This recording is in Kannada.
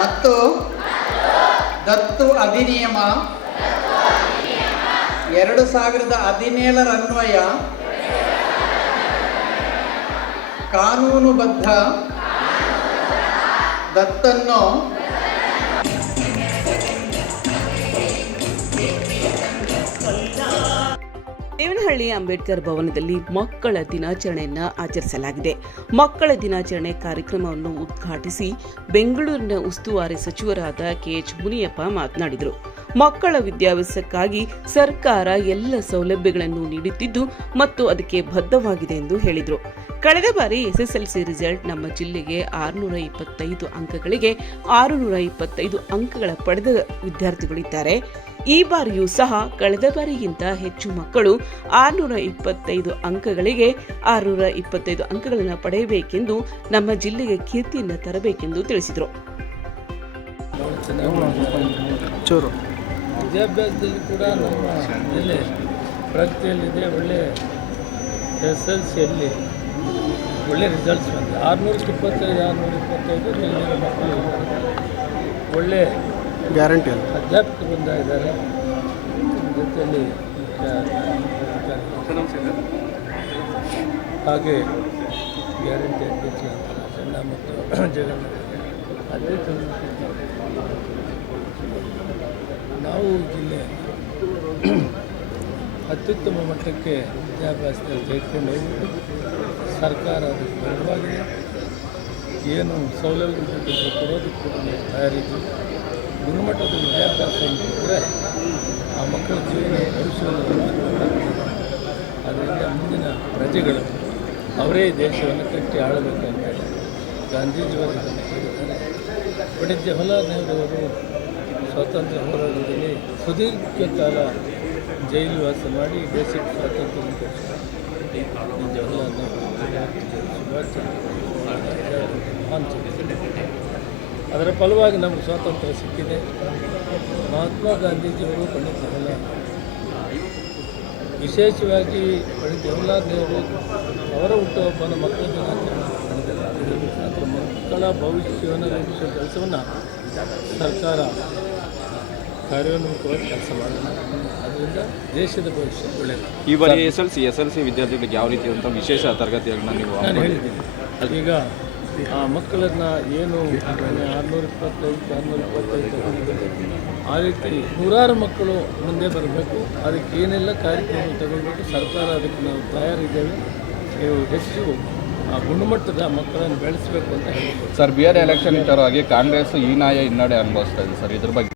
ಮತ್ತು ದತ್ತು ಅಧಿನಿಯಮ ಎರಡು ಸಾವಿರದ ಹದಿನೇಳರನ್ವಯ ಕಾನೂನುಬದ್ಧ ದತ್ತನ್ನು ಅಂಬೇಡ್ಕರ್ ಭವನದಲ್ಲಿ ಮಕ್ಕಳ ದಿನಾಚರಣೆಯನ್ನು ಆಚರಿಸಲಾಗಿದೆ. ಮಕ್ಕಳ ದಿನಾಚರಣೆ ಕಾರ್ಯಕ್ರಮವನ್ನು ಉದ್ಘಾಟಿಸಿ ಬೆಂಗಳೂರಿನ ಉಸ್ತುವಾರಿ ಸಚಿವರಾದ ಕೆಎಚ್ ಮುನಿಯಪ್ಪ ಮಾತನಾಡಿದರು. ಮಕ್ಕಳ ವಿದ್ಯಾಭ್ಯಾಸಕ್ಕಾಗಿ ಸರ್ಕಾರ ಎಲ್ಲ ಸೌಲಭ್ಯಗಳನ್ನು ನೀಡುತ್ತಿದ್ದು ಮತ್ತು ಅದಕ್ಕೆ ಬದ್ಧವಾಗಿದೆ ಎಂದು ಹೇಳಿದರು. ಕಳೆದ ಬಾರಿ ಎಸ್ಎಸ್ಎಲ್ಸಿ ರಿಸಲ್ಟ್ ನಮ್ಮ ಜಿಲ್ಲೆಗೆ ಆರುನೂರ ಇಪ್ಪತ್ತೈದು ಅಂಕಗಳಿಗೆ ಆರುನೂರ ಇಪ್ಪತ್ತೈದು ಅಂಕಗಳ ಪಡೆದ ವಿದ್ಯಾರ್ಥಿಗಳಿದ್ದಾರೆ. ಈ ಬಾರಿಯೂ ಸಹ ಕಳೆದ ಬಾರಿಗಿಂತ ಹೆಚ್ಚು ಮಕ್ಕಳು ಆರುನೂರ ಇಪ್ಪತ್ತೈದು ಅಂಕಗಳಿಗೆ ಆರುನೂರ ಇಪ್ಪತ್ತೈದು ಅಂಕಗಳನ್ನು ಪಡೆಯಬೇಕೆಂದು ನಮ್ಮ ಜಿಲ್ಲೆಗೆ ಕೀರ್ತಿಯನ್ನು ತರಬೇಕೆಂದು ತಿಳಿಸಿದರು. ಚೂರು. ವಿದ್ಯಾಭ್ಯಾಸದಲ್ಲಿ ಕೂಡ ನಮ್ಮ ಜಿಲ್ಲೆ ಪ್ರಗತಿಯಲ್ಲಿದೆ ಒಳ್ಳೆ ಎಸ್ ಎಲ್ ಸಿಯಲ್ಲಿ ಒಳ್ಳೆ ರಿಸಲ್ಟ್ಸ್ ಬಂದಿದೆ. ಆರುನೂರಕ್ಕೆ ಇಪ್ಪತ್ತೈದು ಆರುನೂರ ಇಪ್ಪತ್ತೈದು ಮಕ್ಕಳು ಒಳ್ಳೆ ಗ್ಯಾರಂಟಿ ಅಲ್ಲ. ಅಧ್ಯಾಪಕರು ಬಂದ ಇದ್ದಾರೆ. ಜೊತೆಯಲ್ಲಿ ಹಾಗೆ ಗ್ಯಾರಂಟಿ ಅಧ್ಯಕ್ಷ ಸಣ್ಣ ಮತ್ತು ಜಗನ್ನ ಅದೇ ನಾವು ಜಿಲ್ಲೆ ಅತ್ಯುತ್ತಮ ಮಟ್ಟಕ್ಕೆ ವಿದ್ಯಾಭ್ಯಾಸದಲ್ಲಿ ತೆಗೆದುಕೊಂಡು ಸರ್ಕಾರ ಅದಕ್ಕೆ ಬದ್ಧವಾಗಿದೆ ಏನು ಸೌಲಭ್ಯ ಕೊಡೋದಕ್ಕೆ ತಯಾರಿದ್ದೀವಿ. ಗುಣಮಟ್ಟದ ವಿದ್ಯಾಭ್ಯಾಸ ಇದ್ದರೆ ಆ ಮಕ್ಕಳ ಜೀವನ ಭವಿಷ್ಯವನ್ನು ಅದರಿಂದ ಮುಂದಿನ ಪ್ರಜೆಗಳು ಅವರೇ ದೇಶವನ್ನು ಕಟ್ಟಿ ಆಳಬೇಕಂತ ಗಾಂಧೀಜಿಯವರು ಹೇಳಿದ್ದಾರೆ. ಪಂಡಿತ್ ಜವಾಹರ್ಲಾಲ್ ನೆಹರು ಸ್ವಾತಂತ್ರ್ಯ ಹೋರಾಟದಲ್ಲಿ ಸುದೀರ್ಘ ಕಾಲ ಜೈಲು ವಾಸ ಮಾಡಿ ದೇಶಕ್ಕೆ ಸ್ವಾತಂತ್ರ್ಯ ಜವಾಹರ್ಲಾಲ್ ನೆಹರು ಸುಭಾಷ್ ಚಂದ್ರ ಅದರ ಫಲವಾಗಿ ನಮಗೆ ಸ್ವಾತಂತ್ರ್ಯ ಸಿಕ್ಕಿದೆ. ಮಹಾತ್ಮ ಗಾಂಧೀಜಿಯವರು ಪಂಡಿತ್ ಜವಾಹರ್ಲಾಲ್ ವಿಶೇಷವಾಗಿ ಪಂಡಿತ್ ಜವಾಹರ್ಲಾಲ್ ನೆಹರು ಅವರ ಹುಟ್ಟುಹಬ್ಬನ ಮಕ್ಕಳ ದಿನಾಚರಣೆ ಮಕ್ಕಳ ಭವಿಷ್ಯವನ್ನು ರೂಪಿಸುವ ಕೆಲಸವನ್ನು ಸರ್ಕಾರ ಕಾರ್ಯೋನ್ಮುಖವಾಗಿ ಕೆಲಸ ಮಾಡೋಣ ಅದರಿಂದ ದೇಶದ ಭವಿಷ್ಯ ಒಳ್ಳೆಯದು. ಈ ಬಾರಿ S L C S L C ವಿದ್ಯಾರ್ಥಿಗಳಿಗೆ ಯಾವ ರೀತಿಯಾದಂಥ ವಿಶೇಷ ತರಗತಿಯನ್ನು ನೀವು ನಾನು ಹೇಳಿದ್ದೀನಿ. ಈಗ ಆ ಮಕ್ಕಳನ್ನು ಏನು ಆರುನೂರ ಇಪ್ಪತ್ತೈದು ಆರುನೂರ ಇಪ್ಪತ್ತೈದು ಆ ರೀತಿ ನೂರಾರು ಮಕ್ಕಳು ಮುಂದೆ ಬರಬೇಕು. ಅದಕ್ಕೆ ಏನೆಲ್ಲ ಕಾರ್ಯಕ್ರಮ ತಗೊಳ್ಬೇಕು, ಸರ್ಕಾರ ಅದಕ್ಕೆ ನಾವು ತಯಾರಿದ್ದೇವೆ. ಹೆಚ್ಚು ಆ ಗುಣಮಟ್ಟದ ಮಕ್ಕಳನ್ನು ಬೆಳೆಸಬೇಕು ಅಂತ ಸರ್, ಬಿ ಆರ್ ಎಲೆಕ್ಷನ್ ಹಾಗೆ ಕಾಂಗ್ರೆಸ್ ನಾಯ ಹಿನ್ನಡೆ ಅನುಭವಿಸ್ತಾ ಇದೆ ಸರ್. ಇದ್ರ ಬಗ್ಗೆ